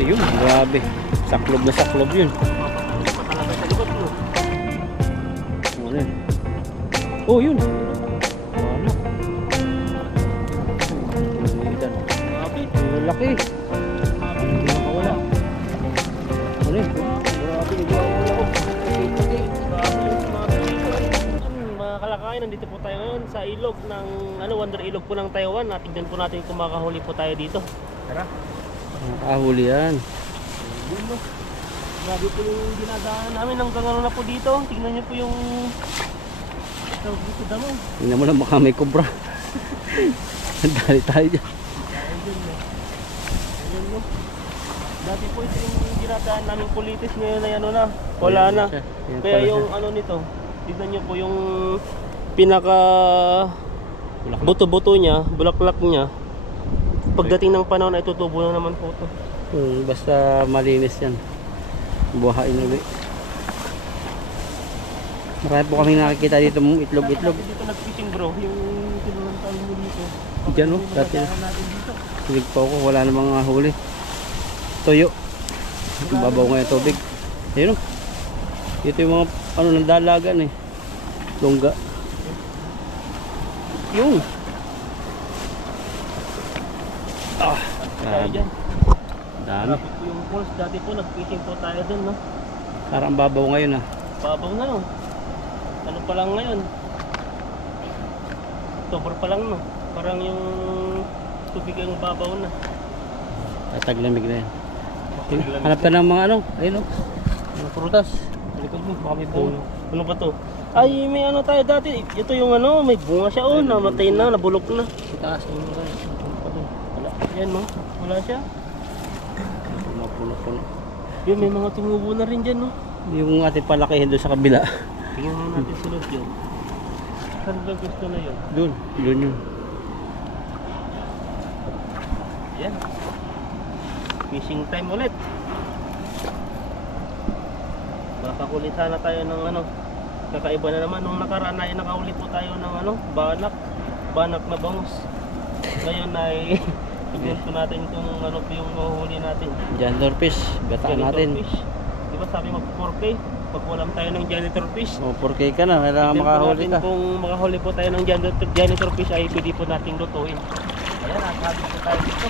Ayun, grabe. Saklob na saklob yun. Patalaga sa likod mo. Ano yun? Oh, yun. Ano? Grabe. Laki. Hindi nakawala. Ano yun? Grabe, nagwawala ko. Mga kalakayan, nandito po tayo ngayon sa ilog ng Wonder Ilog po ng Taiwan. Natignan po natin kung makahuli po tayo dito. Tara. Ahuli yan. Yun mo. Grabe po yung dinadaan namin hanggang ano na po dito. Tingnan nyo po yung tawag dito damo. Tingnan mo lang, baka may cobra. Dali tayo dyan. Ayun mo. Dati po ito yung dinadaan namin kulitis, ngayon ay ano na, wala na. Yan Kaya pala yung siya. ano nito, tignan nyo po yung pinaka buto-buto niya, bulaklak niya. Pagdating ng panahon ay tutubo na naman po ito. Basta malinis yan. Buhain ulit. Marami po kami nakikita dito mong itlog-itlog. Dito nag-fishing bro, yung tinulang tayo mo dito. Diyan oh, dati. Natin dito. Silig pa ako, wala namang huli. Tuyo. Babaw nga yung tubig. Ayun oh. Dito yung mga ano nandalagan eh. Longga. Yung. Tayo dyan. Dami. Grabe po yung falls, dati po nag-fishing po tayo dun, no? Parang babaw ngayon ah. Babaw na, no? Ano pa lang ngayon? October pa lang, no? Parang yung tubig ang babaw na. Tataglamig na yan. Hanap ka ng mga ano, ayun oh. Mga prutas. Talikod mo, baka may bunga. Ano ba to? Ay, may ano tayo dati. Ito yung ano, may bunga siya, oh. Namatay na, nabulok na. Itaas mo na rin. Wala. Yan, no? Wala siya. Puno-puno. Yun, may mga tumubo na rin dyan, no? Yung ating palakihin doon sa kabila. Tingnan mo natin sunod yun. Saan ba gusto na yun? Doon yun. Yan. Fishing time ulit. Makakuli sana tayo ng ano. Kakaiba na naman. Nung nakaraan ay nakahuli po tayo ng ano, banak na bangus. Ngayon ay tignan po natin kung ano po yung mahuhuli natin. Janitor fish, gataan Janitor natin. fish. Di ba sabi mag 4K? Pag walang tayo ng janitor fish. O 4K ka na, kailangan Tignan po makahuli natin ka. kung makahuli po tayo ng janitor fish ay pwede po nating lutuin. Ayan, nakahabit po tayo dito.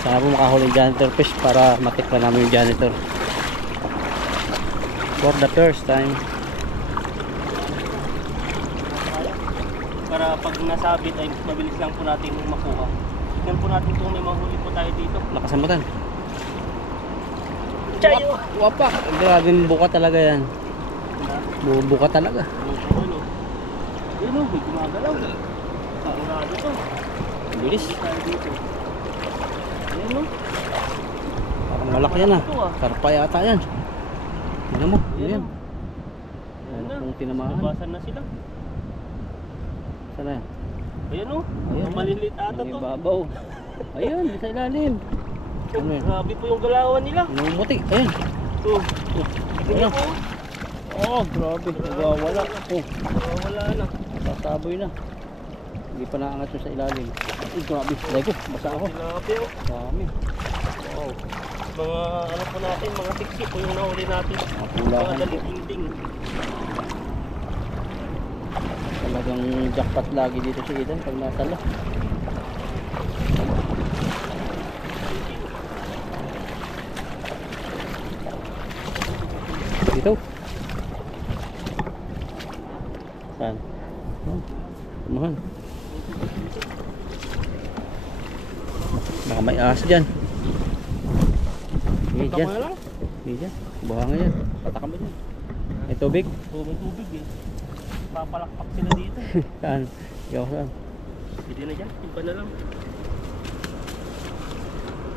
Sana po makahuli yung janitor fish para matikman namin yung janitor. For the first time. Para pag nasabit ay mabilis lang po natin makuha. Tignan po natin kung may mahuli po tayo dito. Lakasan Chayo! Wapa! Grabe buka talaga yan. Bubuka talaga. Ayun o, may gumagalaw. Kaurado to. Bilis. Tayo dito. Ayun o. Parang malaki yan ah. Karpa yata yan. Tignan mo, yun yan. Ayun na. Kung tinamahan. Nabasan na sila. Sana yan? Ayun o. Ayun. Malilit ata Ang to. ibabaw. Ayun, sa ilalim. Ano yan? Grabe po yung galawan nila. Namumuti. Ayun. Oh. Tignan Ayun. po. Oh, grabe. Nagwawala. Oh, Wala na. sasaboy na. Hindi pa naangat yun sa ilalim. Ay, grabe. Alay ko, basa ako. Grabe o. Dami. Wow. Mga ano po natin, mga tiksi po yung nahuli natin. Mapulahan. Mga daliting-ding. Talagang jackpot lagi dito si Eden pag nasala. Dito. Saan? Mahal. Baka may ahas dyan. Hindi Tama dyan. na lang. Hindi dyan. Buhanga yan. Pataka mo dyan. May tubig. Oh, may tubig eh. Papalakpak sila dito. Saan? Ikaw saan? Hindi na dyan. Iba na lang.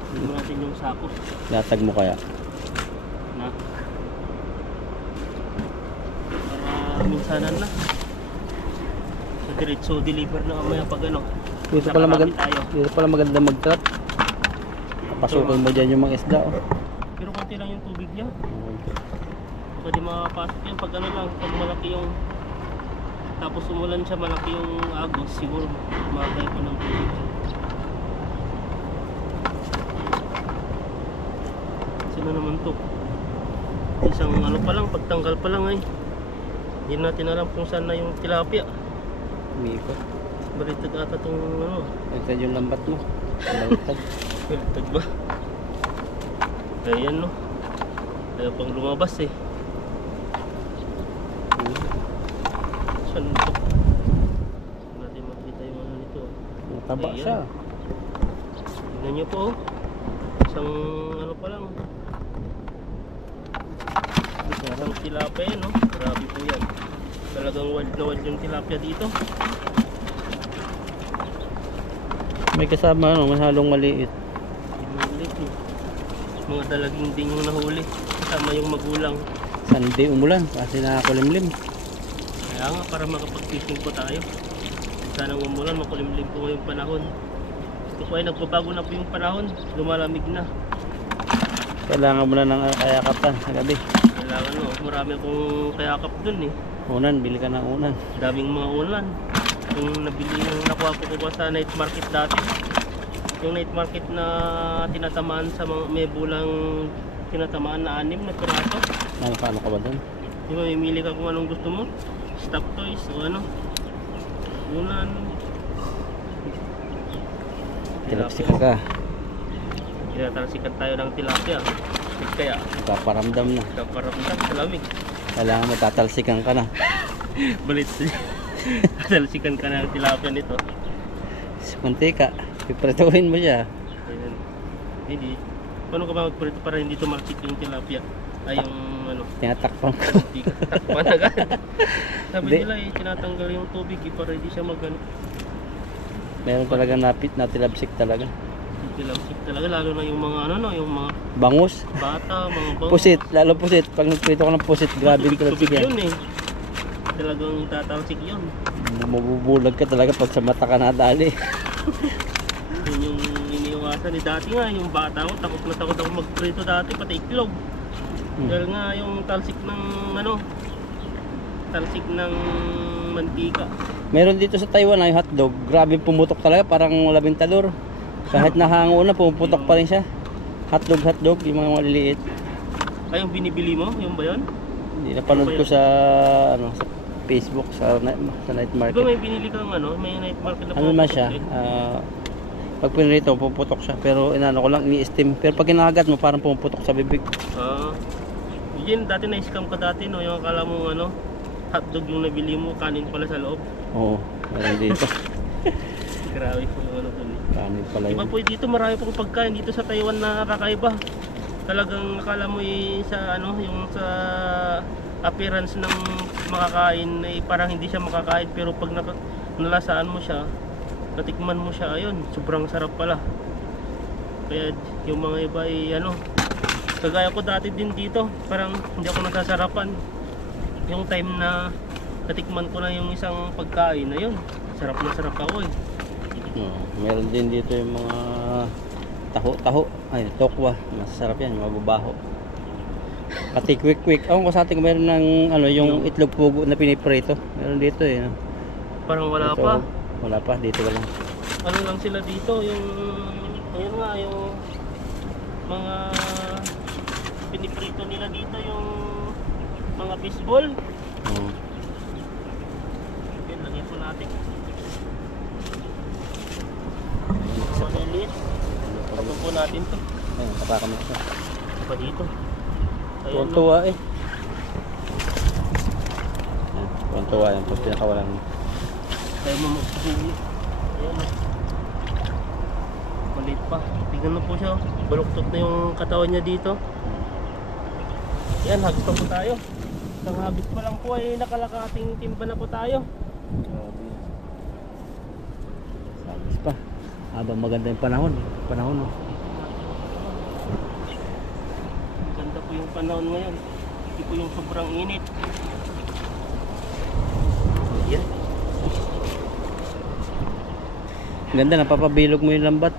Tignan natin yung sako. Latag mo kaya? Na. Para minsanan na. Sa diretso deliver na mamaya pag ano. Dito pala Nakarami maganda. tayo. Dito pala maganda mag-trap. Papasukin mo dyan yung mga isda. Oh. Pero konti lang yung tubig niya. Pwede makapasok yan pag ano lang. Pag malaki yung tapos umulan siya, malaki yung agos, siguro makakaya ko ng tubig. ito. Isang ano pa lang, pagtanggal pa lang ay hindi natin alam kung saan na yung tilapia. Umiikot. Balitad ata itong ano. Baliktad yung lambat mo. Baliktad. Balitad ba? Ayan no. Kaya pang lumabas eh. Saan ito? Saan natin makita yung ano nito? Mataba Ayan. siya. Tingnan nyo po oh. Isang ano pa lang. Isang tilapia no. Grabe po yan. Talagang wild na wild yung tilapia dito. May kasama ano, masyadong maliit. Maliit eh. Mga dalaging din yung nahuli. Kasama yung magulang. Sana hindi umulan kasi nakakulimlim. Kaya nga para makapag-fishing po tayo. Sana umulan, makulimlim po ngayong panahon. Ito po ay nagbabago na po yung panahon. Lumalamig na. Kailangan mo na ng kayakapan sa gabi. Kailangan no, marami akong kayakap dun eh. Unan, bili ka ng unan. Daming mga ulan. Yung nabili yung nakuha ko po sa night market dati. Yung night market na tinatamaan sa mga may bulang tinatamaan na 6 na piraso. Ano ka ba doon? Di ba mamimili ka kung anong gusto mo? Stop toys o ano? Ulan. Tilapsik ka. Tinatalsikan tayo ng tilapia. Kaya Kaparamdam na. kaparamdam sa lamig. Kailangan mo tatalsikan ka na. Balit. Talsikan ka ng tilapia nito. Mantika. Piprituhin mo siya. Ayan. Hindi. Paano ka ba magprito para hindi tumalsik yung tilapia? Ay yung ano. Tinatakpan ko. Hindi ka takpan agad. Sabi Hindi. nila eh, tinatanggal yung tubig eh, para hindi siya magano. Meron talaga napit na tilapsik talaga. Tilapsik talaga, lalo na yung mga ano no, yung mga Bangus. bata, mga bangus. Pusit. Lalo pusit. Pag nagprito ko ng pusit, grabe yung tilapsik Tubig yan. yun eh. Talagang tatalsik yun. Mabubulag ka talaga pag sa mata ka nadali. Yun yung iniiwasan ni dati nga, yung bata ko, takot na takot ako magprito dati, pati iklog. Dahil nga yung talsik ng ano, talsik ng mantika. Meron dito sa Taiwan ay hotdog. Grabe pumutok talaga. Parang labintador. Kahit nahango na, pumuputok pa rin siya. Hotdog. Yung mga maliliit. Ay, yung binibili mo, yung ba yun? Hindi, napanood ko sa ano sa Facebook sa night Di ba market. may binili kang ano, may night market na Ano naman pumuputok siya? eh? Pag pinrito, puputok siya. Pero inano ko lang, ini-steam. Pero pag kinagat mo, parang pumuputok sa bibig. Yun, dati na-scam ka dati, no? Yung akala mo ano, hotdog yung nabili mo, kanin pala sa loob. Oo, meron dito. Grabe po yung ano dun. Kanin pala Iba yun. po dito, marami pong pagkain dito sa Taiwan na kakaiba. Talagang akala mo sa ano, yung sa appearance ng makakain ay parang hindi siya makakain, pero pag nalasaan mo siya, natikman mo siya, ayun, sobrang sarap pala. Kaya yung mga iba ay ano, kagaya ko dati din dito, parang hindi ako nasasarapan. Yung time na natikman ko na yung isang pagkain na yun, sarap na sarap ako eh. Meron din dito yung mga taho. Ay, tokwa. Masarap yan, mababaho. Pati quick. Ako sa atin meron ng ano, yung itlog pugo na piniprito. Meron dito eh. Parang wala Dito, pa. Wala pa, dito wala. Ano lang sila dito, yung ayun nga, yung mga piniprito nila dito, yung mga fishball. Oo. Yun, lagyan po natin. Malilit. Tapos po natin to. Ayun, tapakan mo siya. Pa dito. Ayan, no? Tuwa eh. Tuwa yan, pag pinakawalan mo. Tayo mo magsusugi. Ayan, no? Maliit pa. Tignan mo po siya. Baluktot na yung katawan niya dito. Yan, hagis pa po tayo. Isang hagis pa lang po ay nakalakating timba na po tayo. Sabis pa. Habang maganda yung panahon. Panahon mo. Ganda po yung panahon ngayon. Hindi po yung sobrang init. Yan. Ganda, napapabilog mo yung lambat.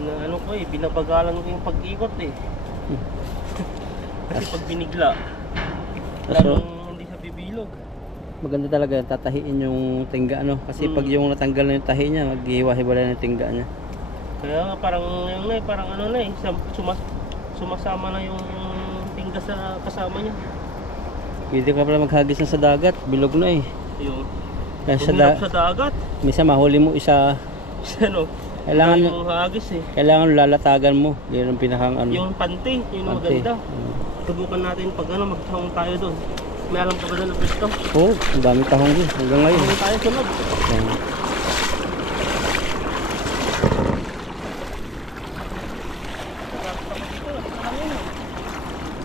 Na ano ko eh, binabagalan ko yung pag-ikot eh. Kasi pag binigla, lalong hindi siya bibilog. Maganda talaga tatahiin yung tingga ano. Kasi pag yung natanggal na yung tahi niya, maghihiwa-hiwalay na yung tingga niya. Kaya nga parang yung na eh, parang ano na eh, sumasama na yung tingga sa kasama niya. Pwede ka pala maghagis na sa dagat, bilog na eh. Yung Kaya hirap sa dagat. minsan mahuli mo isa, Ano? kailangan Yung hagis eh. kailangan lalatagan mo. Yan ang pinakang ano. Yung pante, yung pante. maganda. Subukan natin pag ano, magtahong tayo doon. May alam ka ba doon na pwesto? Oo, ang daming tahong din hanggang ngayon. Tahong tayo sunod. Yan.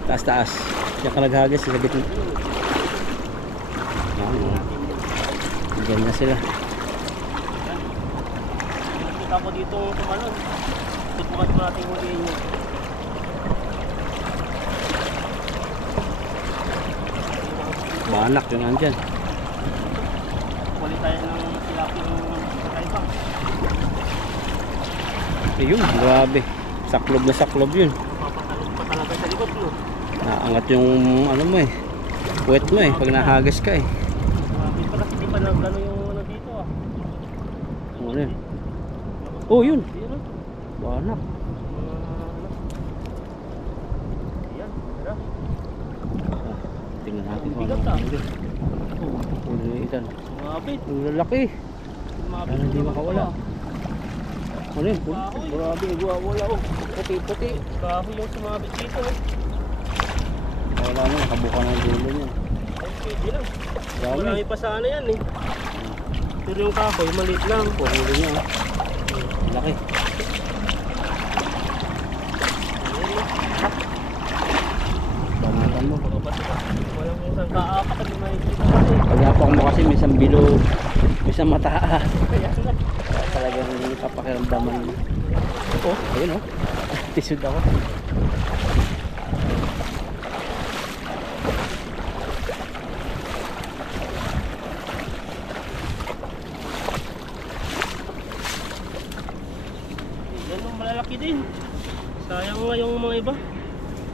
Taas taas. Diyan ka naghagis sa gitna. Diyan na sila. Nakita ko dito tumalon. Subukan ko natin huliin yun. Banak yung andyan. Huli tayo ng tilapia ng kakaibang. Ayun, grabe. Saklob yun. Papatalog pa talaga sa likod no. Naangat yung ano mo eh. Puwet mo eh, pag nahagis ka eh. Grabe pa kasi di pa nagano yung ano dito ah. Ano yun? Oh, yun. Yun ah. Banak. Ayan, tara. Tingnan natin kung Bigat ano. ah. Ulitan. Mabit. Ang lalaki. Mabit. Ano, hindi makawala. Ano yun? Kahoy. Grabe, wala oh. Puti-puti. Kahoy yung sumabit dito eh. Wala na, nakabuka na yung dulo niya. Ay, pwede lang. Dami. Marami pa sana yan eh. Pero yung kahoy, maliit lang. Puhuli niya oh. Laki. Banatan mo. Walang kung saan kaapak at makikita kasi. Pag-apak mo kasi minsan bilo, minsan mata. Kaya nga. Talagang hindi papakiramdaman mo. Oh, ayun oh. Tisod ako. Yan yung malalaki din. Sayang nga yung mga iba.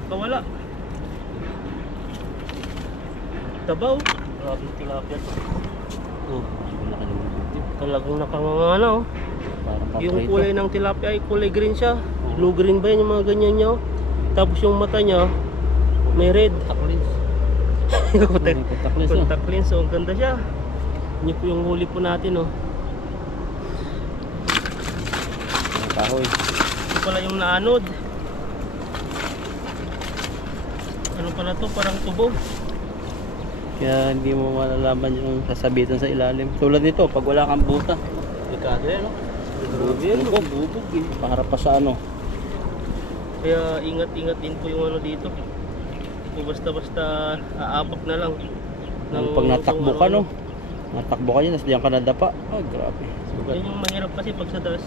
Kawala. Tabaw. Grabe tilapia to. Oh, hindi ko nakalimutan. Talagang nakanganga oh. Parang Yung paprito. kulay ng tilapia ay kulay green siya. Blue green ba yan yung mga ganyan niya oh. Tapos yung mata niya may red. Taklins. Contact Taklins no? contact lens oh. Ang ganda siya. Yun po yung huli po natin oh. Kahoy. Ito pala yung naanod. Ano pala to? Parang tubo. Kaya hindi mo malalaman yung sasabitan sa ilalim. Tulad nito, pag wala kang buta. Delikado yan, no? Bubog eh. Paharap pa sa ano. Kaya ingat-ingat din po yung ano dito. Kung basta-basta aapak na lang. Pag natakbo ka, no? Natakbo ka yun, tapos diyan ka nadapa. Oh, grabe. Sugat. Yan yung mahirap kasi pag sa daas.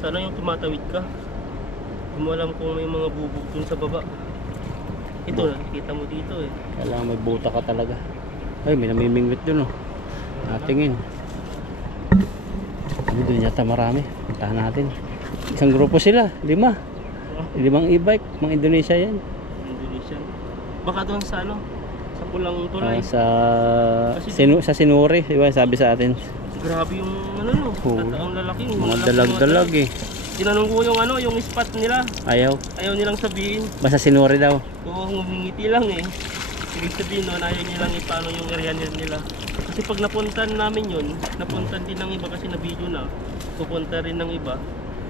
Sana yung tumatawid ka. Hindi mo alam kung may mga bubog dun sa baba. Ito, nakikita mo dito eh. Kailangan may buta ka talaga. Ay, may namimingwit dun, oh. Natingin. Doon yata marami. Puntahan natin. Isang grupo sila, 5. 5 e-bike, mga Indonesia yan. Indonesia. Baka doon sa ano? Sa pulang tulay. Sa Sinuri, di ba? Sabi sa atin. Grabe yung ano no. Oo. Ang lalaki. Mga dalag-dalag eh. Tinanong ko yung ano, yung spot nila. Ayaw. Ayaw nilang sabihin. Basta Sinuri daw. Oo, ngumingiti lang eh. Ibig sabihin nun, ayaw nilang ipano yung area nila. Kasi pag napuntan namin yun, napuntan din ng iba kasi na video na. Pupunta rin ng iba.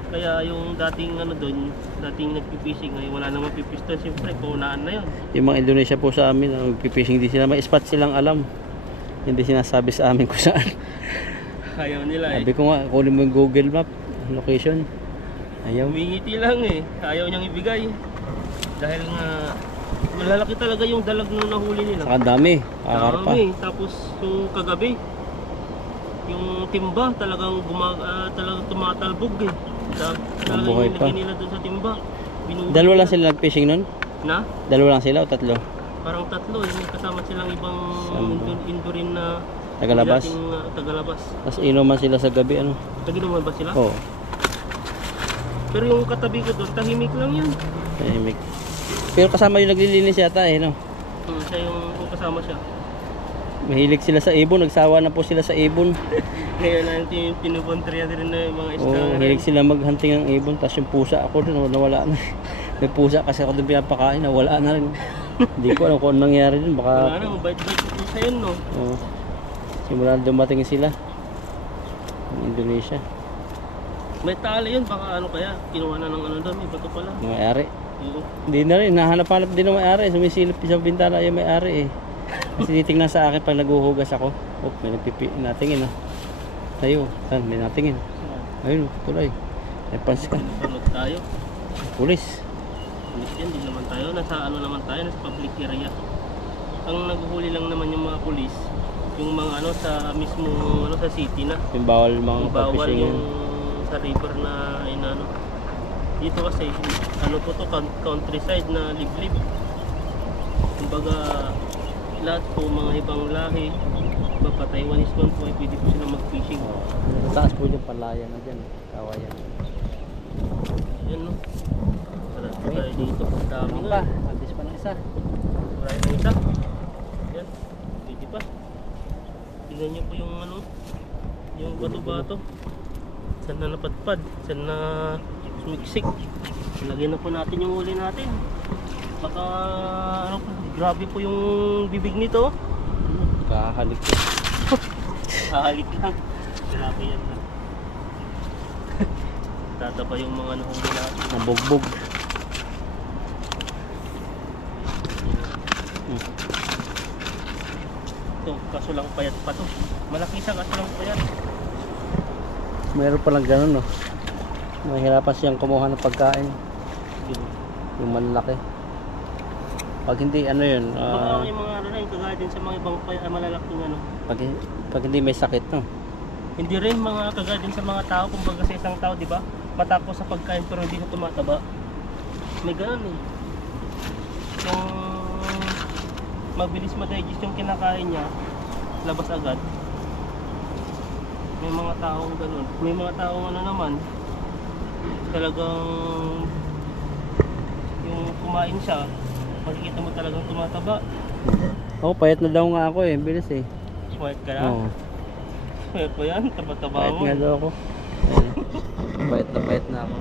Kaya yung dating ano doon, dating nagpipishing ay wala namang pipistan. Siyempre, paunaan na yun. Yung mga Indonesia po sa amin, nagpipishing din sila. May spot silang alam. Hindi sinasabi sa amin kung saan. Ayaw nila eh. Sabi ko nga, kunin mo yung Google Map, location. Ayaw. Humingiti lang eh. Ayaw niyang ibigay. Dahil nga, malalaki talaga yung dalag na nahuli nila. Saka dami, kakarpa. Dami. Tapos yung kagabi, yung timba talagang talagang tumatalbog eh. Talagang Mabuhay yung pa. nila doon sa timba. Binuhuli Dalawa lang nila. sila nag-fishing nun? Na? Dalawa lang sila o tatlo? Parang tatlo eh. May kasama silang ibang Sambo. Indo rin na Tagalabas? dating, tagalabas. Tapos inuman sila sa gabi, ano? Naginuman ba sila? Oo. Pero yung katabi ko doon, tahimik lang yun. Tahimik. Pero kasama yung naglilinis yata eh, no? Siya yung kasama siya. Mahilig sila sa ibon, nagsawa na po sila sa ibon. Ngayon natin pinupuntriya rin na yung mga isda. Oo, mahilig sila maghunting ng ibon. Tapos yung pusa ako dun, nawala na. May pusa kasi ako doon pinapakain na wala na rin. Hindi ko alam kung anong nangyari dun. Wala Baka na, bait-bait ko sa yun, no? oh, simula dumating sila ng Indonesia. May tali yun, baka ano kaya, kinuha na ng ano doon, may bato pala. May-ari. Oo. Hindi na rin, nahanap-hanap din ng may-ari. Sumisilip sa bintana yung may-ari eh. Kasi titingnan sa akin pag naguhugas ako. Oh, may natingin oh. Tayo, saan? May natingin. Ayun, tuloy. May pans ka. Pinapanood tayo. Pulis. Pulis yan, din naman tayo. Nasa ano naman tayo, nasa public area. Ang naguhuli lang naman yung mga pulis, yung mga ano sa mismo ano sa city na. Yung bawal mga Yung bawal pag-fishing yung yan. sa river na inano. Dito kasi ano po to, countryside na liblib. Kumbaga lahat po mga ibang lahi, mga Taiwanese man po ay pwede po sila mag-fishing. Sa taas po yung palaya na dyan. Kawayan. Yan no. Tara tayo dito. Dami Ano nga. pa? Alis pa ng isa. Marami ng isa. Yan. Pwede pa. Tingnan niyo po yung ano, yung bato-bato. Saan na napadpad? Saan na sumiksik? Lagyan na po natin yung huli natin. Baka ano, grabe po yung bibig nito. Kahalik ko. Hahalik lang. Grabe yan na. Tataba yung mga nahuli natin. Nabugbog. Ito, kaso lang payat pa to. Malaki siya, kaso lang payat. Meron palang ganun no. Mahirapan siyang kumuha ng pagkain. Yung malaki. Pag hindi ano yun, Baka yung mga ano rin, kagaya din sa mga ibang malalaking ano. pag hindi may sakit no. Hindi rin mga kagaya din sa mga tao, kumbaga sa isang tao, di ba? Matako sa pagkain pero hindi siya tumataba. May ganun eh. Yung mabilis ma-digest yung kinakain niya, labas agad. May mga taong ganun. May mga taong ano naman, talagang yung kumain siya, makikita mo talagang tumataba. Ako payat na daw nga ako eh, bilis eh. Sweat ka na? Oo. Sweat pa yan, taba-taba Payat mo. nga daw ako. Ayun. Payat na ako.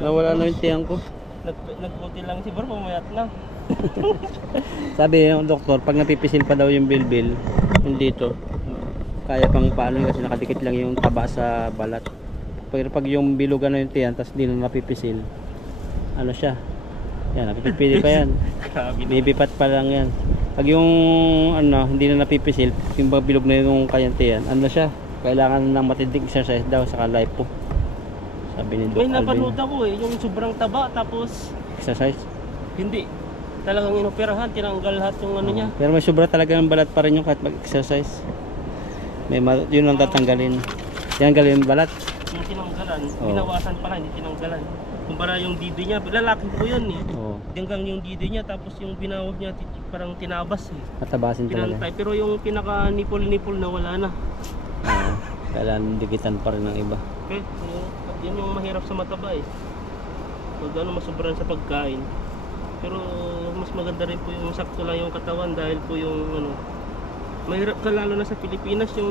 Nawala na yung tiyang ko. Nagputi lang si Bar, pumayat na. Sabi ng doktor, pag napipisil pa daw yung bilbil, yung dito, kaya pang paano yun kasi nakadikit lang yung taba sa balat. Pero pag yung bilugan na yung tiyan, tapos hindi na napipisil, ano siya? Yan, napipili pa yan. Grabe na. Bibipat pa lang yan. Pag yung ano, hindi na napipisil, yung bilog na yung kayang tiyan, ano siya? Kailangan ng matinding exercise daw sa lipo. Sabi ni Doc May napanood Alvin. ako eh, yung sobrang taba tapos Exercise? hindi. Talagang inoperahan, tinanggal lahat yung ano niya. Pero may sobra talaga ng balat pa rin yung kahit mag-exercise. Yun ang tatanggalin. Tinanggalin yung balat. Yung tinanggalan, Oo. binawasan pala, hindi tinanggalan. Kumpara yung didi niya, lalaki po yun eh. Oo. Hanggang yung didi niya, tapos yung binawas niya, parang tinabas eh. Matabasin talaga. Pinantay, pero yung pinaka nipple na wala na. Oo. Kailangan dikitan pa rin ng iba. Okay, yun yung mahirap sa mataba eh. Pag ano, masobran sa pagkain. Pero mas maganda rin po yung sakto lang yung katawan dahil po yung ano, mahirap ka lalo na sa Pilipinas yung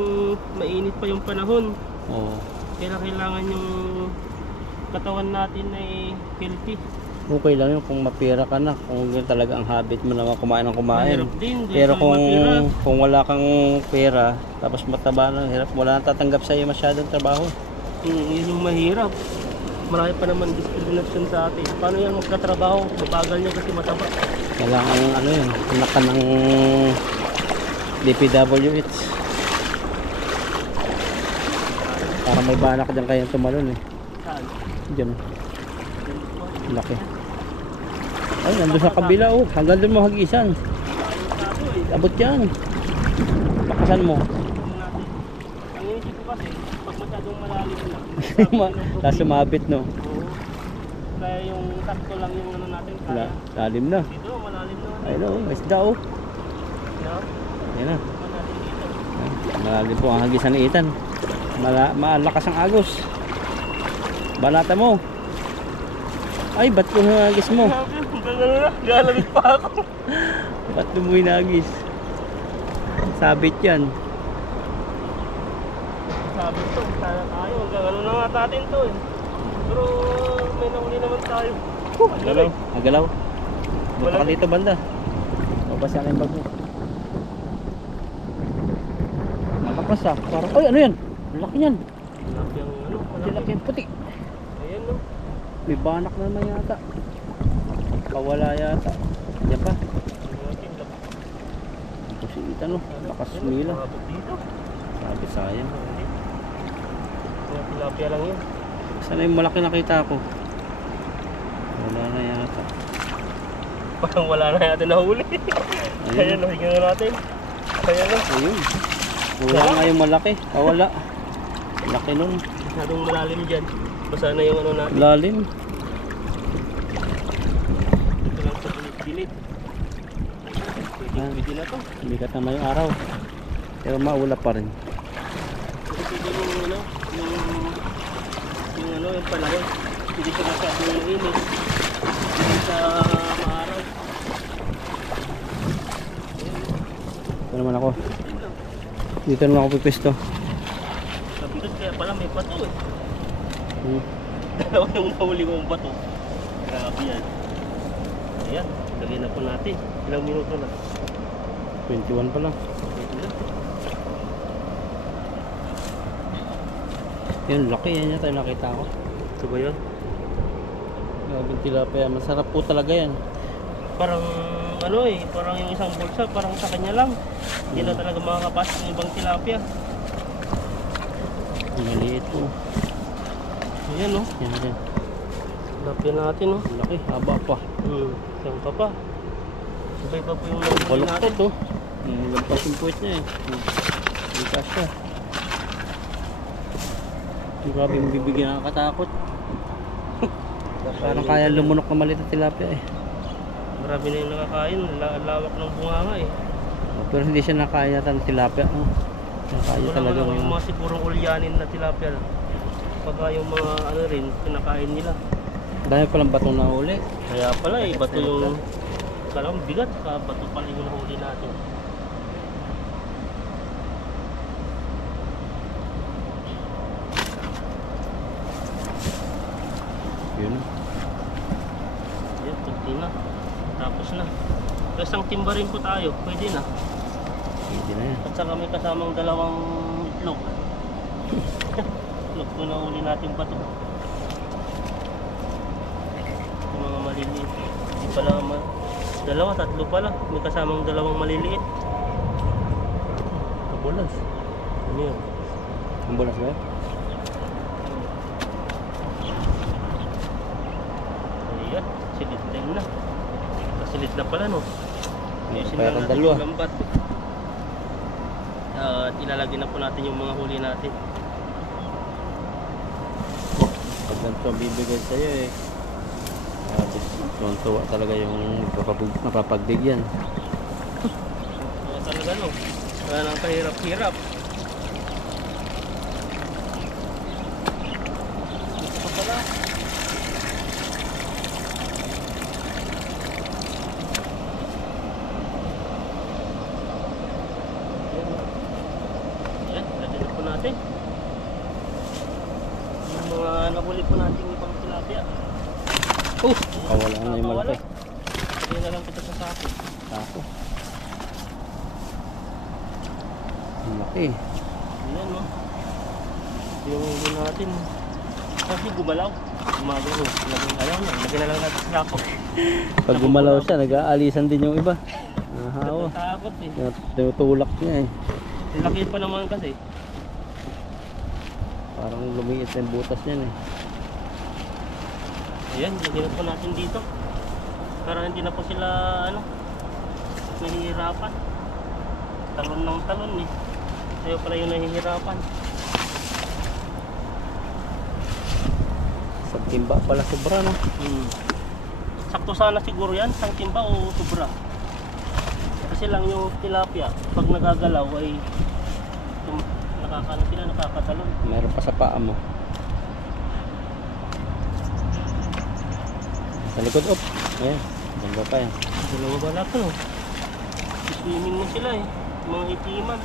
mainit pa yung panahon. Oo. Kaya kailangan yung katawan natin ay healthy. Okay lang yun kung mapira ka na. Kung yun talaga ang habit mo na kumain ng kumain. Mahirap din. Pero kung kung wala kang pera, tapos mataba na, hirap, wala nang tatanggap sa iyo masyadong trabaho. yun yung mahirap. Marami pa naman discrimination sa atin. Paano yan magkatrabaho? Mabagal nyo kasi mataba. Kailangan ano yun, anak ka ng DPWH. Para may banak dyan kayang tumalon eh. Saan? Diyan. Laki. Ay, nandun sa kabila oh. Hanggang doon mo hagisan. Abot yan. Pakasan mo. Ang inisip ko kasi, pag masyadong malalim na, Tapos sumabit no. oo. Kaya yung sakto lang yung ano natin, kaya. Lalim na. Dito, malalim na. Ayun oh, may isda oh. Yeah. Ayan na. Malalim dito. Malalim po ang hagisan ni Ethan. Malakas ang agos. Balata mo. Ay, ba't ko hagis mo? Grabe, hanggang ano na, galamig pa ako. Ba't mo hinagis? Sabit yan. Sabi to, sana tayo, hanggang ano na nga natin to eh. Pero may nahuli naman tayo. Agalaw. Agalaw. Buta ka Wala. dito banda. Mabasa na yung bag mo. Malakas ah. Parang, ay ano yan? Ang laki yan. Laki ang ano. Ang laki yung puti. Ayan no. May banak na naman yata. Kawala yata. Yan pa. Pusita no. Lakas mila. Nakabot dito. Sabi sayang. Mga tilapia lang yun. Sana yung malaki nakita ko. Wala na yata. Parang wala na natin nahuli. Ayan, nahiga na natin. Ayan na. Ayun. Wala nga yung malaki. Kawala. Laki nun. Masyadong malalim dyan. Basa na yung ano natin. Lalim. Ito lang sa pilit-pilit. Pwede na to. Bigat naman yung araw. Pero maulap pa rin. Pwede yung ano, yung ano, yung panahon. Hindi ko masyadong init. Hindi sa maaraw. Ito naman ako. Dito naman ako pipisto. Sabigat kaya pala may bato eh. Hmm. Dalawa yung nahuli kong bato. Grabe yan. Ayan, lagyan na po natin. Ilang minuto na. 21 pa lang. Pwede na. Yun, laki yan yata yung nakita ko. Ito ba yun? Gabing tilapia. Masarap po talaga yan. Parang ano eh, parang yung isang bulsa, parang sa kanya lang. Hindi na talaga makakapasok ng ibang tilapia. Maliit po. Ayan no, Yan din. tilapia natin no. Laki, haba pa. Saan ka pa? Sabay pa po yung nahuli Balok natin. to. Lampas yung puwit niya eh. Likas siya. Grabe yung bibigyan nakakatakot. Parang kaya lumunok na maliit na tilapia eh. Marami na yung nakakain, lawak ng bunganga eh. Pero hindi siya nakain yata ng tilapia. Nakakain Wala talaga naman yung mga... mga sigurong ulyanin na tilapia. Pagka yung mga ano rin, kinakain nila. Dahil palang batong nahuli. Kaya pala eh, bato yung... Kala ko bigat, bato pala yung nahuli natin. Yun. Ayan, kunti na. Tapos na. Isang timba rin po tayo, pwede na. Hindi na yan. At saka may kasamang dalawang itlog. Itlog po na uli natin bato. Yung mga maliliit. Hindi pala dalawa, tatlo pala. May kasamang dalawang maliliit. Kabulas. Ano yun? Ang bulas ba yun? Ayan, silit din na. Kasilit na pala no. Ayusin Kaya lang kang natin dalawa. yung lambat. At ilalagay na po natin yung mga huli natin. Pag ganito ang bibigay sa'yo eh. Tuwa talaga yung napapagbigyan. Kaya talaga no. Wala nang kahirap-hirap. Ito pa pala. Ayan, lagyan na po natin. Yung mga nahuli po natin ibang tilapia. Kawala na yung malaki. Lagyan na lang kita sa sako. Ako. Ang laki. Ayan no. Yung huli natin. Kasi gumalaw. Gumagano. Lagyan na lang natin sa sako. Pag gumalaw siya, nag-aalisan din yung iba. Nahawa. Takot eh. Tinutulak niya eh. Laki pa naman kasi. Parang lumiit na yung butas niyan eh. Ayan, lagyan na po natin dito. Para hindi na po sila ano, nahihirapan. Talon ng talon eh. Ayaw pala yung nahihirapan. Sa timba pala sobra no. Sakto sana siguro yan, isang timba o sobra. Kasi lang yung tilapia, pag nagagalaw ay nakakano sila, nakakatalon. Meron pa sa paa mo. Sa likod, op. Ayan, ganda pa yan. Dalawa ba na ito? Swimming na sila eh, mga itiman.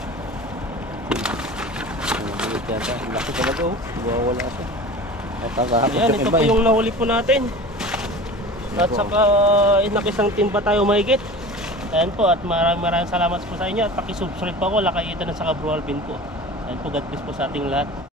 Maliit yata. Ang laki talaga oh. Wawala siya. At Ayan, ito po yung nahuli po natin. At saka nakisang timba tayo mahigit. Ayan po, at maraming salamat po sa inyo. At pakisubscribe po ako, Lakay Ito na sa Bro Alvin po. Ayan po, God bless po sa ating lahat.